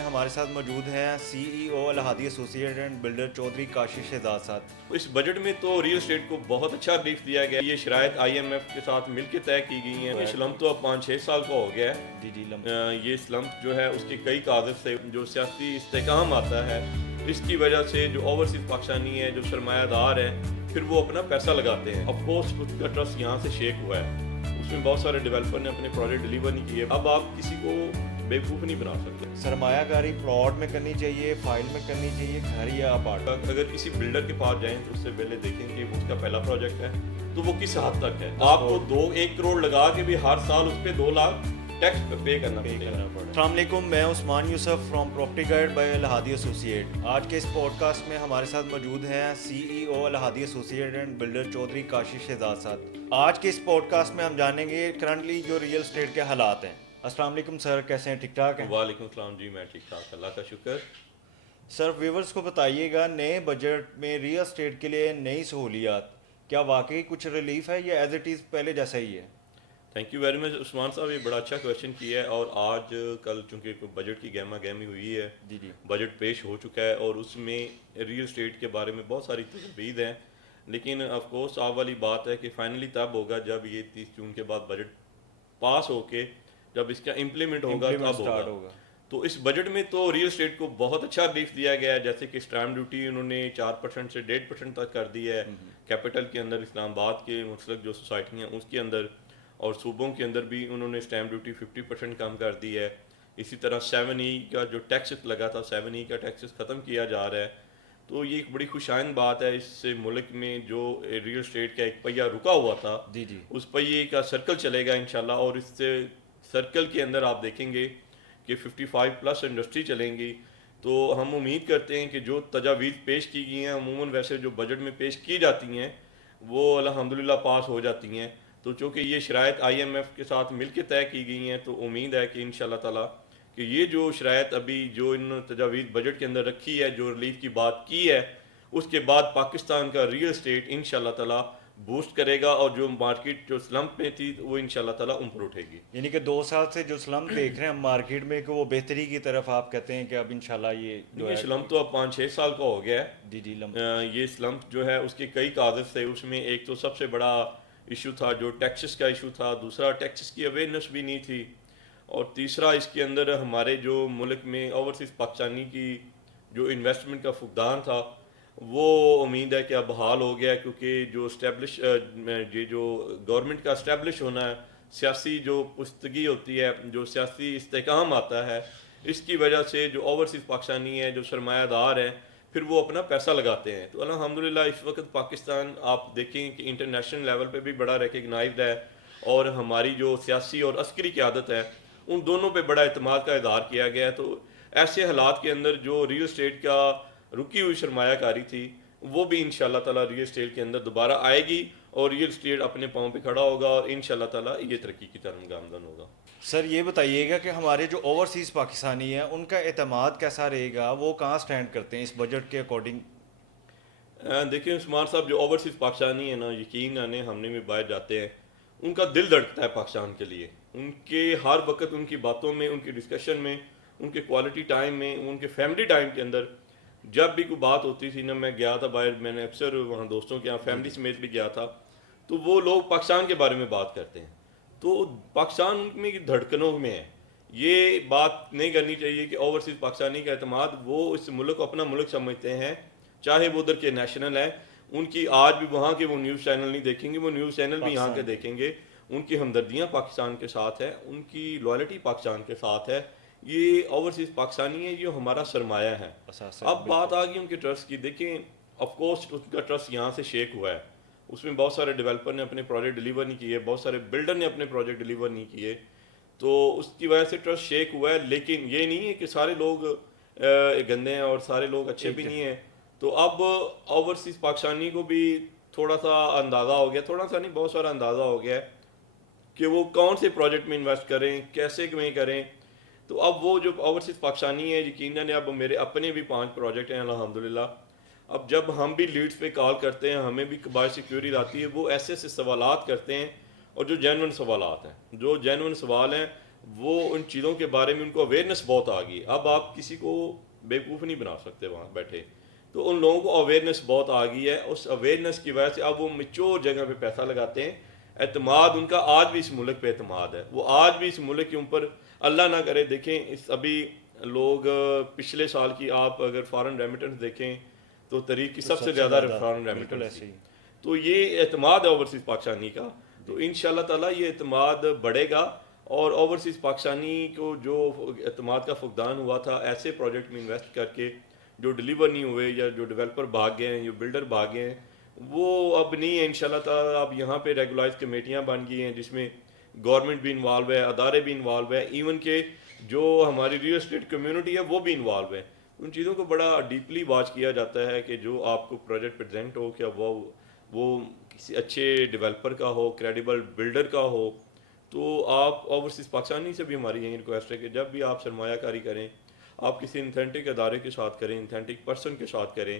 ہمارے ساتھ موجود ہیں C E O Alhadi associate and builder Chaudhry Kashif Shahzad صاحب۔ اس بجٹ میں تو ریل اسٹیٹ کو بہت اچھا ریلیف دیا گیا ہے۔ یہ شرائط آئی ایم ایف کے ساتھ مل کے طے کی گئی ہیں۔ یہ سلمپ تو اب 5-6 سال کا ہو گیا ہے۔ یہ سلمپ جو ہے اس کے کئی کاغذ سے جو سیاسی استحکام آتا ہے، اس کی وجہ سے جو اوورسیز پاکستانی ہے، جو سرمایہ دار ہے، پھر وہ اپنا پیسہ لگاتے ہیں۔ آف کورس اس کا ٹرسٹ یہاں سے شیک ہوا ہے۔ اس میں بہت سارے ڈیولپر نے اپنے پروجیکٹ ڈیلیور نہیں کیے۔ اب آپ کسی کو بیوقوف نہیں بنا سکتے۔ سرمایہ کاری پلاٹ میں کرنی چاہیے، فائل میں کرنی چاہیے، گھر یا اپارٹمنٹ؟ اگر کسی بلڈر کے پاس جائیں تو اس سے پہلے دیکھیں کہ اس کا پہلا پروجیکٹ ہے تو وہ کس حد تک ہے۔ آپ کو 1 کروڑ لگا کے بھی ہر سال اس پہ 2 لاکھ ٹیکس پے کرنا پڑے گا۔ السلام علیکم، میں Usman Yousuf from property guide by Alhadi associate. آج کے اس پوڈ کاسٹ میں ہمارے ساتھ موجود ہیں C E O Alhadi associate and builder Chaudhry Kashif Shahzad صاحب۔ آج کے اس پوڈ کاسٹ میں ہم جانیں گے کرنٹلی جو ریئل اسٹیٹ کے حالات ہیں۔ السلام علیکم سر، کیسے ہیں؟ ٹھیک ٹھاک ہیں؟ وعلیکم السلام جی، میں ٹھیک ٹھاک، اللہ کا شکر۔ سر ویورز کو بتائیے گا، نئے بجٹ میں ریئل اسٹیٹ کے لیے نئی سہولیات کیا واقعی کچھ ریلیف ہے یا ایز اٹ از پہلے جیسا ہی ہے؟ تھینک یو ویری مچ عثمان صاحب، یہ بڑا اچھا کویشچن کیا ہے۔ اور آج کل چونکہ بجٹ کی گہما گہمی ہوئی ہے، بجٹ پیش ہو چکا ہے اور اس میں ریئل اسٹیٹ کے بارے میں بہت ساری تجویز ہیں، لیکن آف کورس آپ والی بات ہے کہ فائنلی تب ہوگا جب یہ 30 جون کے بعد بجٹ پاس ہو کے جب اس کا امپلیمنٹ ہوگا تب ہوگا۔ تو اس بجٹ میں تو ریئل اسٹیٹ کو بہت اچھا ریلیف دیا گیا ہے، جیسے کہ اسٹیمپ ڈیوٹی انہوں نے 4% سے 1.5% تک کر دی ہے کیپٹل کے اندر، اسلام آباد کے مطلق جو سوسائٹی ہیں اس کے اندر، اور صوبوں کے اندر بھی انہوں نے اسٹیمپ ڈیوٹی 50% کم کر دی ہے۔ اسی طرح 7E کا جو ٹیکس لگا تھا، 7E کا ٹیکس ختم کیا جا رہا ہے۔ تو یہ ایک بڑی خوشائند بات ہے۔ اس سے ملک میں جو ریئل اسٹیٹ کا ایک پہیہ رکا ہوا تھا، اس پہیے کا سرکل چلے گا انشاءاللہ، اور اس سے سرکل کے اندر آپ دیکھیں گے کہ 55+ انڈسٹری چلیں گی۔ تو ہم امید کرتے ہیں کہ جو تجاویز پیش کی گئی ہیں، عموماً ویسے جو بجٹ میں پیش کی جاتی ہیں وہ الحمدللہ پاس ہو جاتی ہیں۔ تو چونکہ یہ شرائط آئی ایم ایف کے ساتھ مل کے طے کی گئی ہیں، تو امید ہے کہ انشاءاللہ تعالیٰ کہ یہ جو شرائط ابھی جو انہوں نے تجاویز بجٹ کے اندر رکھی ہے، جو ریلیف کی بات کی ہے، اس کے بعد پاکستان کا ریئل اسٹیٹ انشاءاللہ تعالیٰ بوسٹ کرے گا، اور جو مارکیٹ جو سلمپ میں تھی وہ انشاءاللہ تعالیٰ اوپر اٹھے گی۔ یعنی کہ 2 سال سے جو سلمپ دیکھ رہے ہیں ہم مارکیٹ میں، کہ وہ بہتری کی طرف آپ کہتے ہیں کہ اب انشاءاللہ یہ سلمپ تو اب 5-6 سال کا ہو گیا ہے۔ یہ سلمپ جو ہے اس کے کئی کاغذ تھے۔ اس میں ایک تو سب سے بڑا ایشو تھا جو ٹیکسز کا ایشو تھا، دوسرا ٹیکسز کی اویئرنیس بھی نہیں تھی، اور تیسرا اس کے اندر ہمارے جو ملک میں اوورسیز پاکستانی کی جو انویسٹمنٹ کا فقدان تھا، وہ امید ہے کہ اب بحال ہو گیا، کیونکہ جو یہ جو گورنمنٹ کا اسٹیبلش ہونا ہے، سیاسی جو پختگی ہوتی ہے، جو سیاسی استحکام آتا ہے، اس کی وجہ سے جو اوورسیز پاکستانی ہے، جو سرمایہ دار ہیں، پھر وہ اپنا پیسہ لگاتے ہیں۔ تو الحمدللہ اس وقت پاکستان آپ دیکھیں کہ انٹرنیشنل لیول پہ بھی بڑا ریکگنائزڈ ہے، اور ہماری جو سیاسی اور عسکری قیادت ہے ان دونوں پہ بڑا اعتماد کا اظہار کیا گیا ہے۔ تو ایسے حالات کے اندر جو ریئل اسٹیٹ کا رکی ہوئی سرمایہ کاری تھی، وہ بھی انشاءاللہ تعالیٰ ریئل اسٹیٹ کے اندر دوبارہ آئے گی، اور ریئل اسٹیٹ اپنے پاؤں پہ کھڑا ہوگا، اور انشاءاللہ تعالیٰ یہ ترقی کی طرف گامزن ہوگا۔ سر یہ بتائیے گا کہ ہمارے جو اوورسیز پاکستانی ہیں ان کا اعتماد کیسا رہے گا، وہ کہاں سٹینڈ کرتے ہیں اس بجٹ کے اکارڈنگ؟ دیکھیں عثمان صاحب، جو اوورسیز پاکستانی ہیں نا، یقین آنے ہم نے بھی باہر جاتے ہیں، ان کا دل دھڑکتا ہے پاکستان کے لیے۔ ان کے ہر وقت ان کی باتوں میں، ان کی ڈسکشن میں، ان کے کوالٹی ٹائم میں، ان کے فیملی ٹائم کے اندر جب بھی کوئی بات ہوتی تھی نا، میں گیا تھا باہر، میں نے اکثر وہاں دوستوں کے یہاں فیملی سمیت بھی گیا تھا، تو وہ لوگ پاکستان کے بارے میں بات کرتے ہیں۔ تو پاکستان ان میں دھڑکنوں میں ہے۔ یہ بات نہیں کرنی چاہیے کہ اوورسیز پاکستانی کا اعتماد، وہ اس ملک کو اپنا ملک سمجھتے ہیں، چاہے وہ ادھر کے نیشنل ہیں۔ ان کی آج بھی وہاں کے وہ نیوز چینل نہیں دیکھیں گے، وہ نیوز چینل بھی یہاں کے دیکھیں گے۔ ان کی ہمدردیاں پاکستان کے ساتھ ہے، ان کی لوائلٹی پاکستان کے ساتھ ہے۔ یہ اوورسیز پاکستانی ہے، یہ ہمارا سرمایہ ہے۔ اب بات آ گئی ان کے ٹرسٹ کی۔ دیکھیں آف کورس ان کا ٹرسٹ یہاں سے شیک ہوا ہے۔ اس میں بہت سارے ڈیولپر نے اپنے پروجیکٹ ڈیلیور نہیں کیے، بہت سارے بلڈر نے اپنے پروجیکٹ ڈیلیور نہیں کیے، تو اس کی وجہ سے ٹرسٹ شیک ہوا ہے۔ لیکن یہ نہیں ہے کہ سارے لوگ گندے ہیں اور سارے لوگ اچھے بھی نہیں ہیں۔ تو اب اوورسیز پاکستانی کو بھی تھوڑا سا اندازہ ہو گیا، تھوڑا سا نہیں بہت سارا اندازہ ہو گیا ہے کہ وہ کون سے پروجیکٹ میں انویسٹ کریں، کیسے میں کریں۔ تو اب وہ جو اوورسیز پاکستانی ہے، یقیناً اب میرے اپنے بھی 5 پروجیکٹ ہیں الحمدللہ۔ اب جب ہم بھی لیڈز پہ کال کرتے ہیں، ہمیں بھی باعث سیکیورٹی آتی ہے، وہ ایسے سوالات کرتے ہیں، اور جو جینون سوالات ہیں، جو جینون سوال ہیں، وہ ان چیزوں کے بارے میں ان کو اویئرنیس بہت آ گئی. اب آپ کسی کو بیوقوف نہیں بنا سکتے وہاں بیٹھے. تو ان لوگوں کو اویئرنیس بہت آ گئی ہے. اس اویئرنیس کی وجہ سے اب وہ میچور جگہ پہ پیسہ لگاتے ہیں. اعتماد ان کا آج بھی اس ملک پہ اعتماد ہے. وہ آج بھی اس ملک کے اوپر, اللہ نہ کرے دیکھیں اس ابھی لوگ پچھلے سال کی آپ اگر فارن ریمیٹنس دیکھیں تو طریق کی تو سب سے زیادہ فارن بالکل ریمیٹنس ایسے تھی. ہی. تو یہ اعتماد ہے اوورسیز پاکستانی کا. تو ان شاء اللہ تعالیٰ یہ اعتماد بڑھے گا, اور اوورسیز پاکستانی کو جو اعتماد کا فقدان ہوا تھا ایسے پروجیکٹ میں انویسٹ کر کے جو ڈلیور نہیں ہوئے, یا جو ڈیولپر بھاگ گئے ہیں, جو بلڈر بھاگ گئے ہیں, وہ اب نہیں ہے ان شاء اللہ تعالیٰ. اب یہاں پہ ریگولائز کمیٹیاں بن گئی ہیں جس میں گورنمنٹ بھی انوالو ہے, ادارے بھی انوالو ہے, ایون کہ جو ہماری ریئل اسٹیٹ کمیونٹی ہے وہ بھی انوالو ہے. ان چیزوں کو بڑا ڈیپلی واچ کیا جاتا ہے کہ جو آپ کو پروجیکٹ پریزنٹ ہو کیا وہ کسی اچھے ڈیولپر کا ہو, کریڈیبل بلڈر کا ہو. تو آپ اوورسیز پاکستانی سے بھی ہماری یہی ریکویسٹ ہے کہ جب بھی آپ سرمایہ کاری کریں آپ کسی انتھینٹک ادارے کے ساتھ کریں, انتھینٹک پرسن کے ساتھ کریں,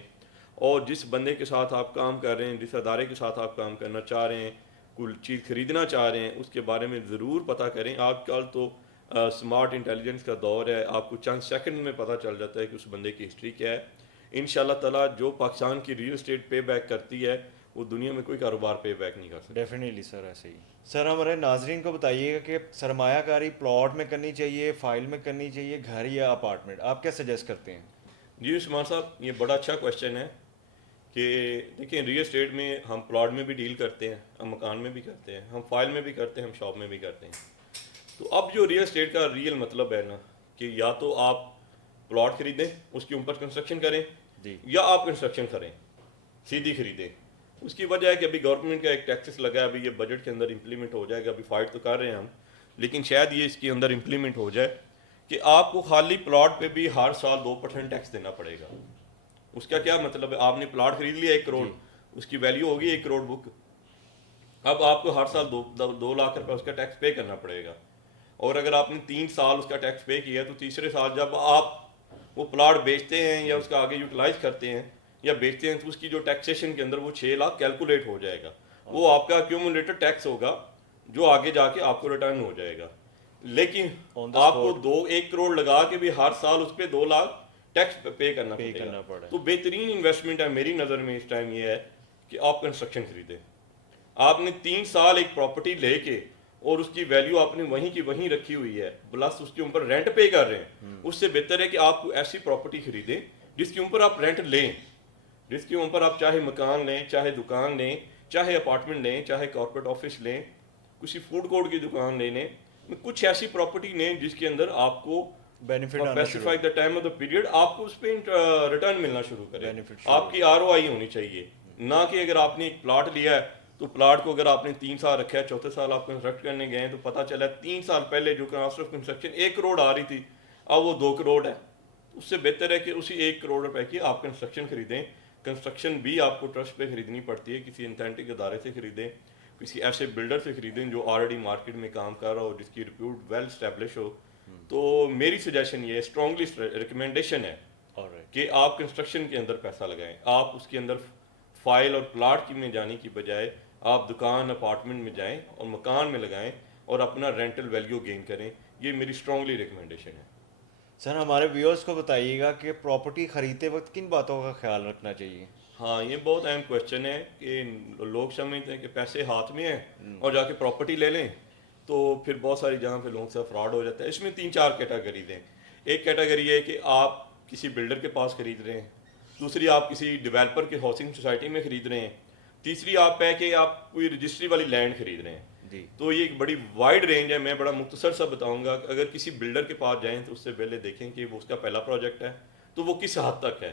اور جس بندے کے ساتھ آپ کام کر رہے ہیں, جس ادارے کے ساتھ آپ کام کرنا چاہ رہے ہیں, کوئی چیز خریدنا چاہ رہے ہیں, اس کے بارے میں ضرور پتہ کریں. آج کل تو اسمارٹ انٹیلیجنس کا دور ہے, آپ کو چند سیکنڈ میں پتہ چل جاتا ہے کہ اس بندے کی ہسٹری کیا ہے. ان شاء اللہ تعالیٰ جو پاکستان کی ریئل اسٹیٹ پے بیک کرتی ہے وہ دنیا میں کوئی کاروبار پے بیک نہیں کر سکتا. ڈیفینیٹلی سر ایسے ہی. سر ہمارے ناظرین کو بتائیے گا کہ سرمایہ کاری پلاٹ میں کرنی چاہیے, فائل میں کرنی چاہیے, گھر یا اپارٹمنٹ, آپ کیا سجیسٹ کرتے ہیں؟ جی عثمان صاحب, یہ بڑا اچھا کویشچن ہے کہ دیکھیں ریئل اسٹیٹ میں ہم پلاٹ میں بھی ڈیل کرتے ہیں, ہم مکان میں بھی کرتے ہیں, ہم فائل میں بھی کرتے ہیں, ہم شاپ میں بھی کرتے ہیں. تو اب جو ریئل اسٹیٹ کا ریئل مطلب ہے نا کہ یا تو آپ پلاٹ خریدیں, اس کے اوپر کنسٹرکشن کریں, جی یا آپ کنسٹرکشن کریں, سیدھی خریدیں. اس کی وجہ ہے کہ ابھی گورنمنٹ کا ایک ٹیکسس لگا ہے, ابھی یہ بجٹ کے اندر امپلیمنٹ ہو جائے گا. ابھی فائٹ تو کر رہے ہیں ہم, لیکن شاید یہ اس کے اندر امپلیمنٹ ہو جائے کہ آپ کو خالی پلاٹ پہ بھی ہر سال 2% ٹیکس دینا پڑے گا. اس کا کیا مطلب ہے, آپ نے پلاٹ خرید لیا 1 کروڑ, اس کی ویلیو ہوگی 1 کروڑ بک, اب آپ کو ہر سال 2 لاکھ روپے اس کا ٹیکس پے کرنا پڑے گا. اور اگر آپ نے 3 سال اس کا ٹیکس پے کیا تو تیسرے سال جب آپ وہ پلاٹ بیچتے ہیں یا اس کا آگے یوٹیلائز کرتے ہیں یا بیچتے ہیں تو اس کی جو ٹیکسیشن کے اندر وہ 6 لاکھ کیلکولیٹ ہو جائے گا. وہ آپ کا ایکیومولیٹڈ ٹیکس ہوگا جو آگے جا کے آپ کو ریٹرن ہو جائے گا. لیکن آپ کو 1 کروڑ لگا کے بھی ہر سال اس پہ 2 لاکھ ٹیکس پے کرنا پڑے گا. تو بہترین انویسٹمنٹ ہے میری نظر میں اس ٹائم یہ ہے کہ آپ کنسٹرکشن خریدیں. آپ نے 3 سال ایک پراپرٹی لے کے اور اس کی ویلیو آپ نے وہیں کی وہیں رکھی ہوئی ہے, پلس اس کے اوپر رینٹ پے کر رہے ہیں, اس سے بہتر ہے کہ آپ کو ایسی پراپرٹی خریدیں جس کے اوپر آپ رینٹ لیں, جس کے اوپر آپ چاہے مکان لیں, چاہے دکان لیں, چاہے اپارٹمنٹ لیں, چاہے کارپوریٹ آفس لیں, کسی فوڈ کورٹ کی دکان لے لیں, کچھ ایسی پراپرٹی لیں جس کے اندر آپ کو benefit specify the time of the period آپ کو اس پہ ریٹرن ملنا شروع کرے. آپ کی ROI ہونی چاہیے, نہ کہ اگر آپ نے ایک پلاٹ لیا ہے تو پلاٹ کو اگر آپ نے 3 سال رکھا ہے, چوتھے سال آپ کنسٹرکٹ کرنے گئے ہیں تو پتہ چلا 3 سال پہلے جو کاسٹ آف کنسٹرکشن 1 کروڑ آ رہی تھی اب وہ 2 کروڑ ہے. اس سے بہتر ہے کہ اسی 1 کروڑ روپے کی آپ کنسٹرکشن خریدیں. کنسٹرکشن بھی آپ کو ٹرسٹ پہ خریدنی پڑتی ہے, کسی انتھینٹک ادارے سے خریدیں, کسی ایسے بلڈر سے خریدیں جو آلریڈی مارکیٹ میں کام کر رہا ہو, جس کی ریپیوٹ ویل اسٹیبلش ہو. تو میری سجیشن یہ اسٹرانگلی ریکمینڈیشن ہے کہ آپ کنسٹرکشن کے اندر پیسہ لگائیں. آپ اس کے اندر فائل اور پلاٹ کی میں جانے کی بجائے آپ دکان اپارٹمنٹ میں جائیں اور مکان میں لگائیں اور اپنا رینٹل ویلیو گین کریں. یہ میری اسٹرانگلی ریکمینڈیشن ہے. سر ہمارے ویورز کو بتائیے گا کہ پراپرٹی خریدتے وقت کن باتوں کا خیال رکھنا چاہیے؟ ہاں یہ بہت اہم کویشچن ہے کہ لوگ سمجھتے ہیں کہ پیسے ہاتھ میں ہیں اور جا کے پراپرٹی لے لیں, تو پھر بہت ساری جگہ پہ لوگوں سے فراڈ ہو جاتا ہے. اس میں 3-4 کیٹیگریز ہیں. ایک کیٹیگری ہے کہ آپ کسی بلڈر کے پاس خرید رہے ہیں, دوسری آپ کسی ڈیولپر کے ہاؤسنگ سوسائٹی میں خرید رہے ہیں, تیسری آپ ہے کہ آپ کوئی رجسٹری والی لینڈ خرید رہے ہیں. تو یہ ایک بڑی وائڈ رینج ہے. میں بڑا مختصر سا بتاؤں گا. اگر کسی بلڈر کے پاس جائیں تو اس سے پہلے دیکھیں کہ وہ اس کا پہلا پروجیکٹ ہے تو وہ کس حد تک ہے.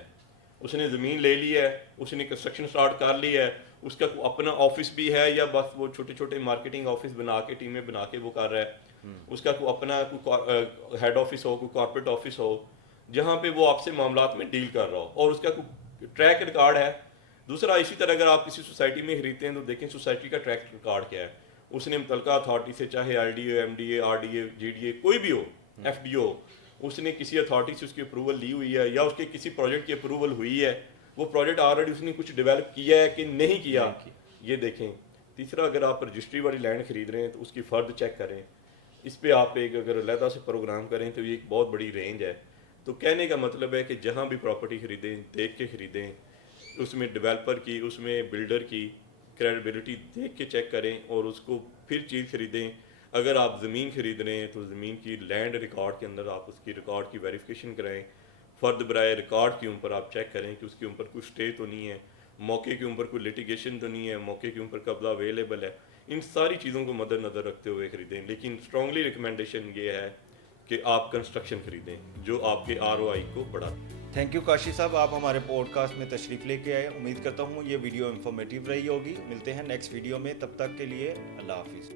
اس نے زمین لے لی ہے, اس نے کنسٹرکشن سٹارٹ کر لی ہے, اس کا اپنا آفس بھی ہے یا بس وہ چھوٹے چھوٹے مارکیٹنگ آفس بنا کے ٹیمیں بنا کے وہ کر رہا ہے, اس کا کوئی اپنا کوئی ہیڈ آفس ہو, کوئی کارپوریٹ آفس ہو جہاں پہ وہ آپ سے معاملات میں ڈیل کر رہا ہو, اور اس کا کوئی ٹریک ریکارڈ ہے. دوسرا اسی طرح اگر آپ کسی سوسائٹی میں خریدتے ہیں تو دیکھیں سوسائٹی کا ٹریک ریکارڈ کیا ہے. اس نے متعلقہ اتھارٹی سے, چاہے LDA, MDA, RDA, GDA کوئی بھی ہو, FDO, اس نے کسی اتھارٹی سے اس کی اپروول لی ہوئی ہے یا اس کے کسی پروجیکٹ کی اپروول ہوئی ہے, وہ پروجیکٹ آلریڈی اس نے کچھ ڈیولپ کیا ہے کہ نہیں کیا, یہ دیکھیں. تیسرا اگر آپ رجسٹری والی لینڈ خرید رہے ہیں تو اس کی فرد چیک کریں. اس پہ آپ ایک اگر علیحدہ سے پروگرام کریں تو یہ ایک بہت بڑی رینج ہے. تو کہنے کا مطلب ہے کہ جہاں بھی پراپرٹی خریدیں دیکھ کے خریدیں, اس میں ڈیولپر کی, اس میں بلڈر کی کریڈیبلٹی دیکھ کے چیک کریں اور اس کو پھر چیز خریدیں. اگر آپ زمین خرید رہے ہیں تو زمین کی لینڈ ریکارڈ کے اندر آپ اس کی ریکارڈ کی ویریفیکیشن کرائیں. فرد برائے ریکارڈ کے اوپر آپ چیک کریں کہ اس کے اوپر کوئی اسٹے تو نہیں ہے, موقع کے اوپر کوئی لٹیگیشن تو نہیں ہے, موقع کے اوپر قبضہ اویلیبل ہے. ان ساری چیزوں کو مد نظر رکھتے ہوئے خریدیں. لیکن اسٹرانگلی ریکمنڈیشن یہ ہے کہ آپ کنسٹرکشن خریدیں جو آپ کے ROI کو بڑھاتے ہیں. تھینک یو کاشی صاحب, آپ ہمارے پوڈ کاسٹ میں تشریف لے کے آئے. امید کرتا ہوں یہ ویڈیو انفارمیٹیو رہی ہوگی. ملتے ہیں نیکسٹ ویڈیو میں, تب تک کے لیے اللہ حافظ.